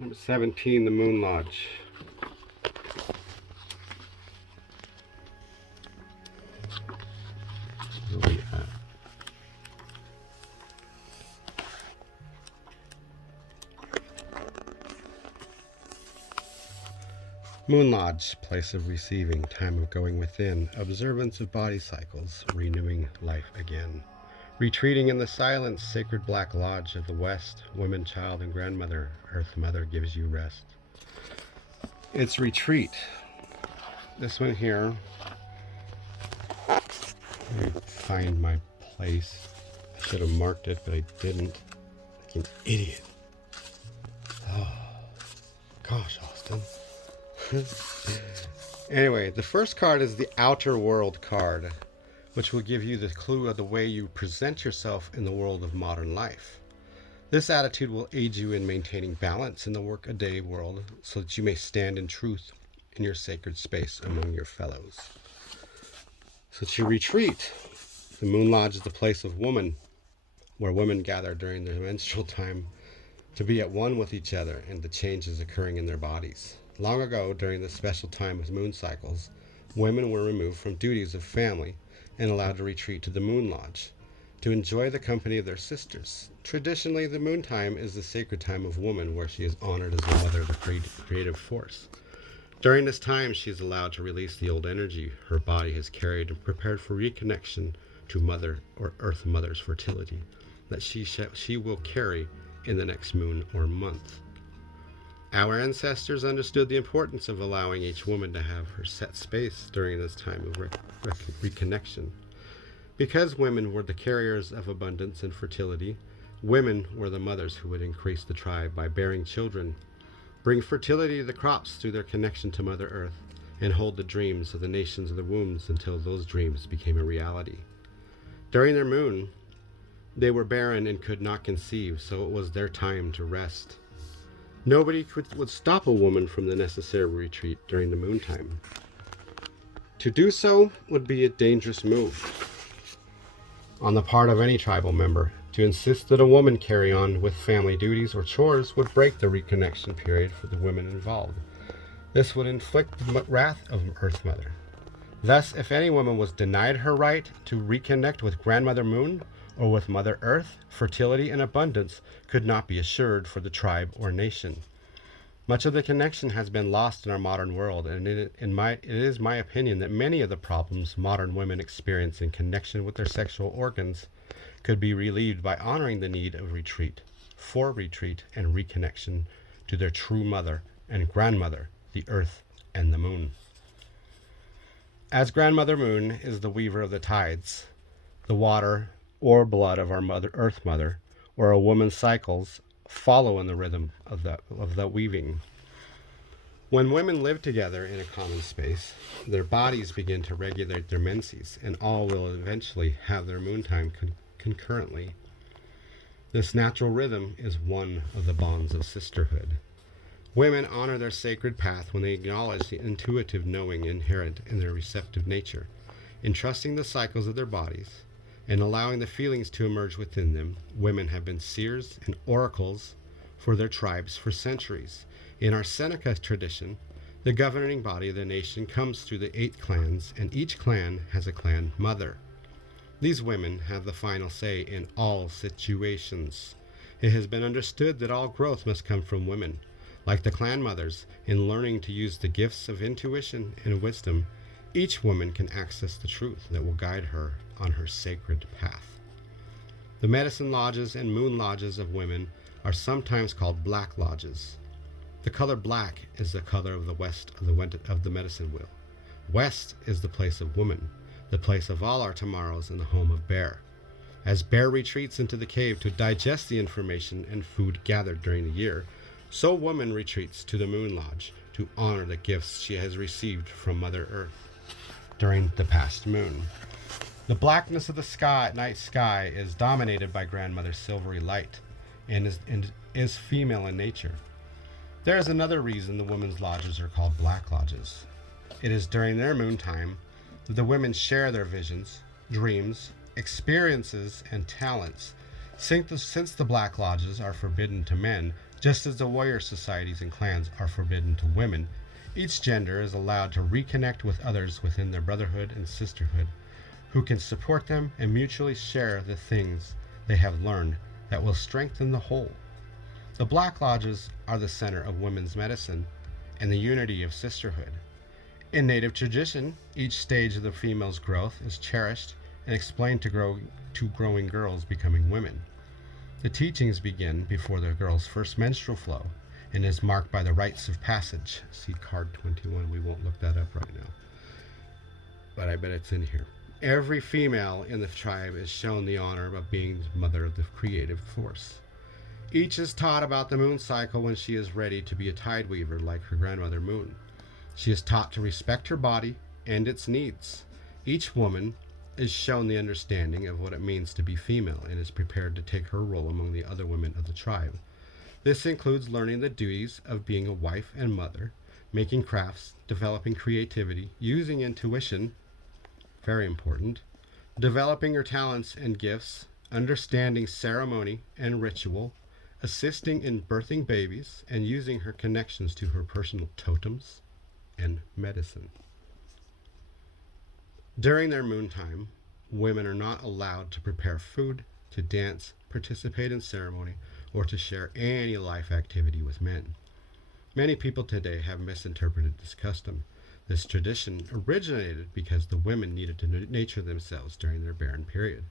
Number 17, the Moon Lodge. Where we at? Moon Lodge, place of receiving, time of going within, observance of body cycles, renewing life again. Retreating in the silence, sacred black lodge of the west, woman, child, and grandmother, earth mother gives you rest. It's retreat. This one here, let me find my place. I should have marked it, but I didn't. Like an idiot. Oh, gosh, Austin. Anyway, the first card is the Outer World card, which will give you the clue of the way you present yourself in the world of modern life. This attitude will aid you in maintaining balance in the work-a-day world so that you may stand in truth in your sacred space among your fellows. So to retreat, the Moon Lodge is the place of woman, where women gather during their menstrual time to be at one with each other and the changes occurring in their bodies. Long ago, during this special time of moon cycles, women were removed from duties of family and allowed to retreat to the Moon Lodge to enjoy the company of their sisters. Traditionally, the moon time is the sacred time of woman, where she is honored as the mother of the creative force. During this time, she is allowed to release the old energy her body has carried and prepared for reconnection to Mother or Earth Mother's fertility that she will carry in the next moon or month. Our ancestors understood the importance of allowing each woman to have her set space during this time of reconnection. Because women were the carriers of abundance and fertility, women were the mothers who would increase the tribe by bearing children, bring fertility to the crops through their connection to Mother Earth, and hold the dreams of the nations of the wombs until those dreams became a reality. During their moon, they were barren and could not conceive, so it was their time to rest. Nobody would stop a woman from the necessary retreat during the moon time. To do so would be a dangerous move on the part of any tribal member. To insist that a woman carry on with family duties or chores would break the reconnection period for the women involved. This would inflict the wrath of Earth Mother. Thus, if any woman was denied her right to reconnect with Grandmother Moon or with Mother Earth, fertility and abundance could not be assured for the tribe or nation. Much of the connection has been lost in our modern world, and it is my opinion that many of the problems modern women experience in connection with their sexual organs could be relieved by honoring the need of retreat and reconnection to their true mother and grandmother, the earth and the moon. As Grandmother Moon is the weaver of the tides, the water or blood of our mother, Earth Mother, or a woman's cycles follow in the rhythm of the weaving. When women live together in a common space, their bodies begin to regulate their menses, and all will eventually have their moon time concurrently. This natural rhythm is one of the bonds of sisterhood. Women honor their sacred path when they acknowledge the intuitive knowing inherent in their receptive nature, entrusting the cycles of their bodies and allowing the feelings to emerge within them. Women have been seers and oracles for their tribes for centuries. In our Seneca tradition, the governing body of the nation comes through the 8 clans, and each clan has a clan mother. These women have the final say in all situations. It has been understood that all growth must come from women. Like the clan mothers, in learning to use the gifts of intuition and wisdom, each woman can access the truth that will guide her on her sacred path. The medicine lodges and moon lodges of women are sometimes called black lodges. The color black is the color of the west of the medicine wheel. West is the place of woman, the place of all our tomorrows, and the home of Bear. As Bear retreats into the cave to digest the information and food gathered during the year, so woman retreats to the Moon Lodge to honor the gifts she has received from Mother Earth during the past moon. The blackness of the night sky is dominated by Grandmother's silvery light and is female in nature. There is another reason the women's lodges are called black lodges. It is during their moon time that the women share their visions, dreams, experiences, and talents. Since the black lodges are forbidden to men, Just as the warrior societies and clans are forbidden to women, each gender is allowed to reconnect with others within their brotherhood and sisterhood, who can support them and mutually share the things they have learned that will strengthen the whole. The Black Lodges are the center of women's medicine and the unity of sisterhood. In Native tradition, each stage of the female's growth is cherished and explained to growing girls becoming women. The teachings begin before the girl's first menstrual flow and is marked by the rites of passage. See card 21. We won't look that up right now, but I bet it's in here. Every female in the tribe is shown the honor of being the mother of the creative force. Each is taught about the moon cycle when she is ready to be a tide weaver like her grandmother Moon. She is taught to respect her body and its needs. Each woman is shown the understanding of what it means to be female and is prepared to take her role among the other women of the tribe. This includes learning the duties of being a wife and mother, making crafts, developing creativity, using intuition, very important, developing her talents and gifts, understanding ceremony and ritual, assisting in birthing babies, and using her connections to her personal totems and medicine. During their moon time, women are not allowed to prepare food, to dance, participate in ceremony, or to share any life activity with men. Many people today have misinterpreted this custom. This tradition originated because the women needed to nature themselves during their barren period.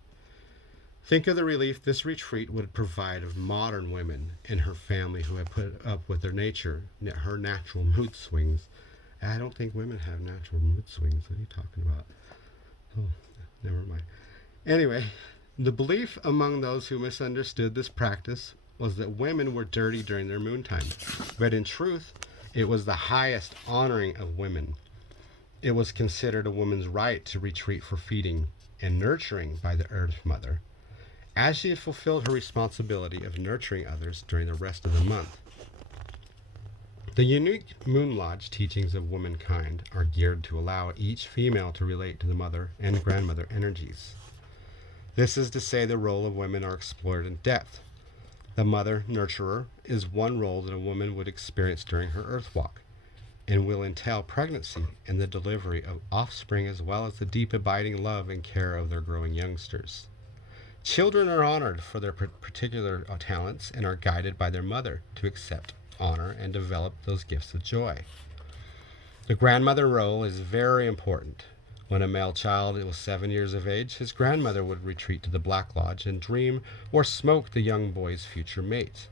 Think of the relief this retreat would provide of modern women and her family who have put up with their nature, her natural mood swings. I don't think women have natural mood swings. What are you talking about? Oh, never mind. Anyway, the belief among those who misunderstood this practice was that women were dirty during their moon time. But in truth, it was the highest honoring of women. It was considered a woman's right to retreat for feeding and nurturing by the Earth Mother, as she had fulfilled her responsibility of nurturing others during the rest of the month. The unique Moon Lodge teachings of womankind are geared to allow each female to relate to the mother and grandmother energies. This is to say the role of women are explored in depth. The mother nurturer is one role that a woman would experience during her earth walk, and will entail pregnancy and the delivery of offspring, as well as the deep abiding love and care of their growing youngsters. Children are honored for their particular talents and are guided by their mother to accept, honor, and develop those gifts of joy. The grandmother role is very important. When a male child was 7 years of age, his grandmother would retreat to the Black Lodge and dream or smoke the young boy's future mate.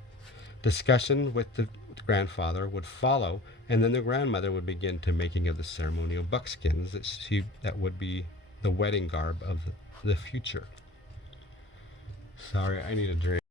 Discussion with the grandfather would follow, and then the grandmother would begin to making of the ceremonial buckskins that would be the wedding garb of the future. Sorry, I need a drink.